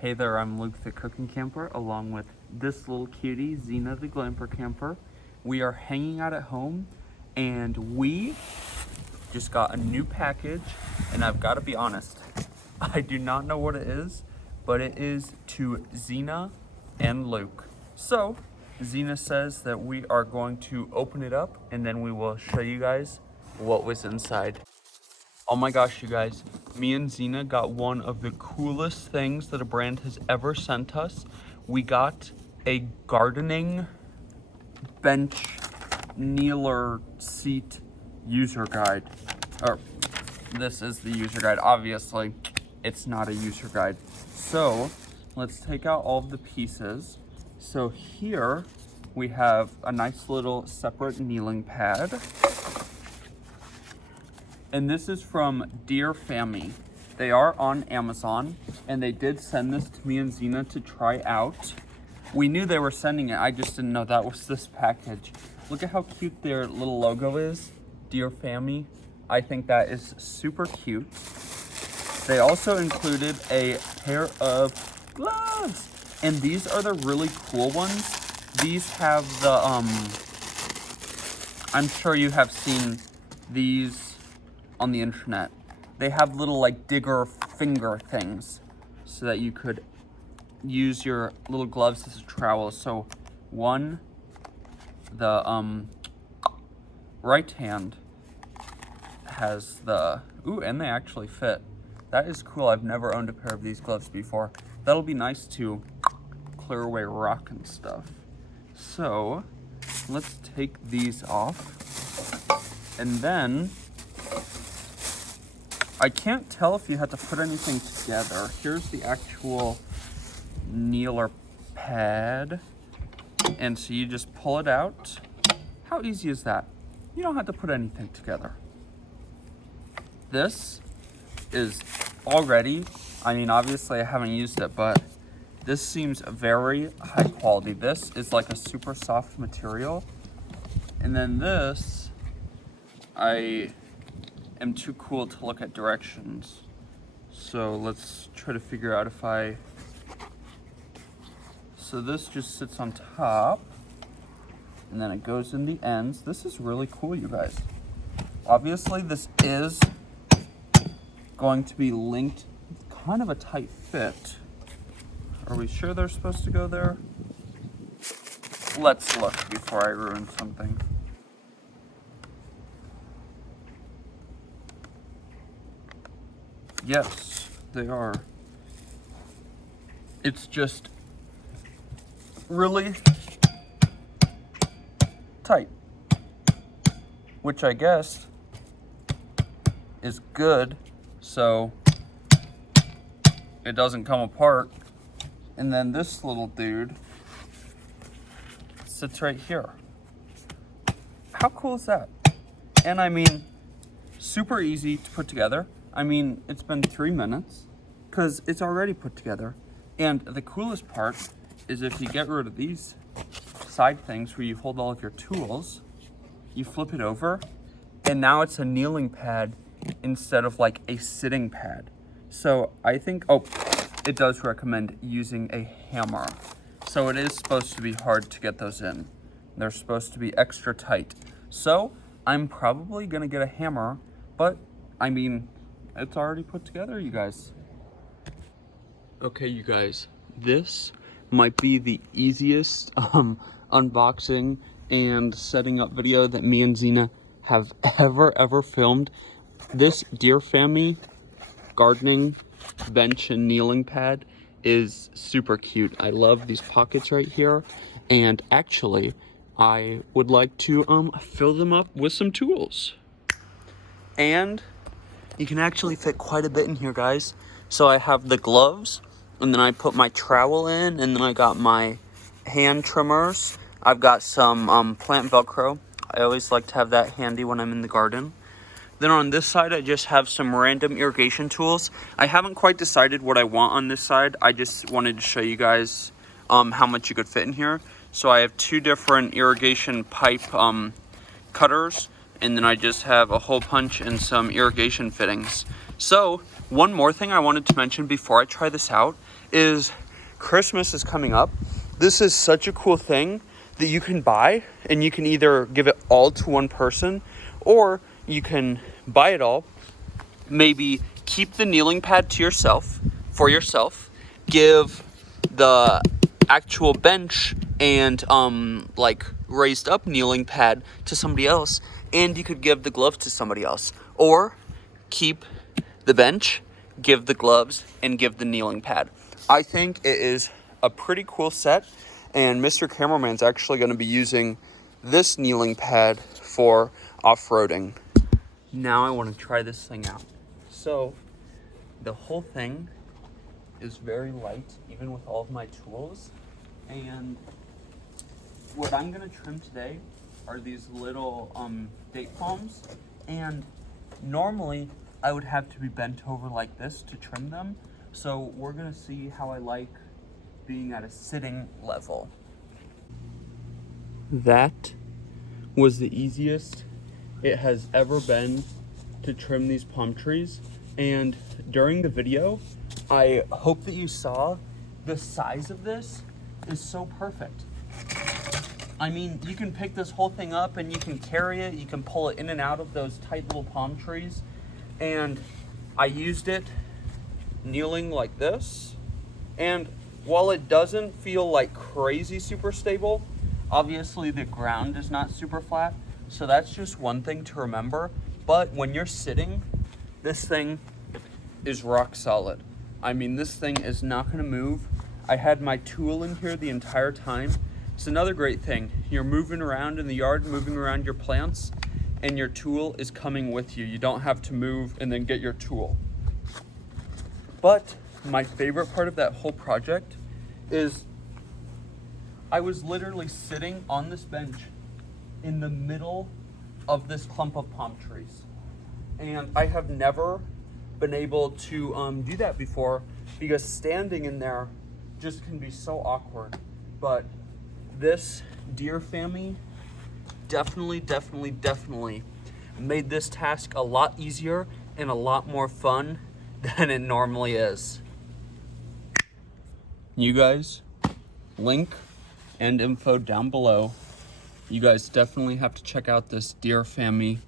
Hey there, I'm Luke the Cookin Camper, along with this little cutie, Xena the Glamper Camper. We are hanging out at home, and we just got a new package, and I've got to be honest, I do not know what it is, but it is to Xena and Luke. So, Xena says that we are going to open it up, and then we will show you guys what was inside. Oh my gosh, you guys, me and Xena got one of the coolest things that a brand has ever sent us. We got a gardening bench kneeler seat user guide. Or, this is the user guide. Obviously, it's not a user guide. So, let's take out all of the pieces. So here, we have a nice little separate kneeling pad. And this is from DEERFAMY. They are on Amazon, and they did send this to me and Xena to try out. We knew they were sending it, I just didn't know that was this package. Look at how cute their little logo is, DEERFAMY. I think that is super cute. They also included a pair of gloves, and these are the really cool ones. These have the, I'm sure you have seen these on the internet. They have little like digger finger things so that you could use your little gloves as a trowel. So one, the right hand has the, ooh, and they actually fit. That is cool. I've never owned a pair of these gloves before. That'll be nice to clear away rock and stuff. So let's take these off, and then I can't tell if you had to put anything together. Here's the actual kneeler pad. And so you just pull it out. How easy is that? You don't have to put anything together. This is already, I mean, obviously I haven't used it, but this seems very high quality. This is like a super soft material. And then this, I am too cool to look at directions. So let's try to figure out if so this just sits on top, and then it goes in the ends. This is really cool, you guys. Obviously, this is going to be linked, kind of a tight fit. Are we sure they're supposed to go there? Let's look before I ruin something. Yes, they are. It's just really tight, which I guess is good, so it doesn't come apart. And then this little dude sits right here. How cool is that? And I mean, super easy to put together. I mean, it's been 3 minutes because it's already put together. And the coolest part is if you get rid of these side things where you hold all of your tools, you flip it over, and now it's a kneeling pad instead of like a sitting pad. So I think, oh, it does recommend using a hammer. So it is supposed to be hard to get those in. They're supposed to be extra tight. So I'm probably gonna get a hammer, but I mean, it's already put together, you guys. Okay, you guys, this might be the easiest unboxing and setting up video that me and Xena have ever filmed. This DEERFAMY gardening bench and kneeling pad is super cute. I love these pockets right here, and actually I would like to fill them up with some tools. And you can actually fit quite a bit in here, guys. So I have the gloves, and then I put my trowel in, and then I got my hand trimmers. I've got some plant Velcro. I always like to have that handy when I'm in the garden. Then on this side, I just have some random irrigation tools. I haven't quite decided what I want on this side. I just wanted to show you guys how much you could fit in here. So I have 2 different irrigation pipe cutters, and then I just have a hole punch and some irrigation fittings. So one more thing I wanted to mention before I try this out is Christmas is coming up. This is such a cool thing that you can buy, and you can either give it all to one person, or you can buy it all, maybe keep the kneeling pad to yourself, for yourself, give the actual bench and like raised up kneeling pad to somebody else, and you could give the gloves to somebody else, or keep the bench, give the gloves, and give the kneeling pad. I think it is a pretty cool set, and Mr. Cameraman's actually going to be using this kneeling pad for off-roading. Now I want to try this thing out. So the whole thing is very light, even with all of my tools. And what I'm gonna trim today are these little date palms. And normally I would have to be bent over like this to trim them. So we're gonna see how I like being at a sitting level. That was the easiest it has ever been to trim these palm trees. And during the video, I hope that you saw the size of this is so perfect. I mean, you can pick this whole thing up and you can carry it, you can pull it in and out of those tight little palm trees. And I used it kneeling like this. And while it doesn't feel like crazy super stable, obviously the ground is not super flat. So that's just one thing to remember. But when you're sitting, this thing is rock solid. I mean, this thing is not gonna move. I had my tool in here the entire time. It's another great thing. You're moving around in the yard, moving around your plants, and your tool is coming with you. You don't have to move and then get your tool. But my favorite part of that whole project is I was literally sitting on this bench in the middle of this clump of palm trees. And I have never been able to do that before, because standing in there just can be so awkward. But this DEERFAMY definitely made this task a lot easier and a lot more fun than it normally is. You guys, link and info down below. You guys definitely have to check out this DEERFAMY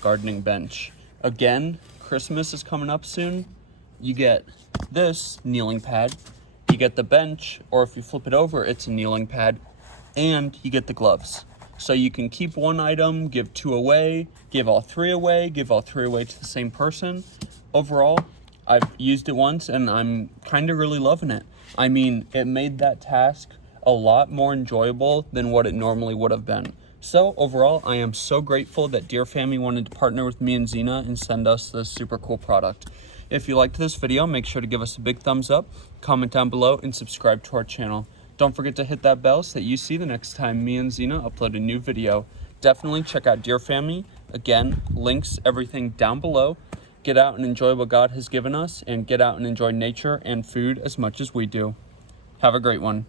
gardening bench. Again, Christmas is coming up soon. You get this kneeling pad, you get the bench, or if you flip it over, it's a kneeling pad, and you get the gloves. So you can keep one item, give 2 away, give all 3 away, give all 3 away to the same person. Overall, I've used it once and I'm kind of really loving it. I mean, it made that task a lot more enjoyable than what it normally would have been. So overall, I am so grateful that DEERFAMY wanted to partner with me and Zena and send us this super cool product. If you liked this video, make sure to give us a big thumbs up, comment down below, and subscribe to our channel. Don't forget to hit that bell so that you see the next time me and Zena upload a new video. Definitely check out DEERFAMY. Again, links, everything down below. Get out and enjoy what God has given us, and get out and enjoy nature and food as much as we do. Have a great one.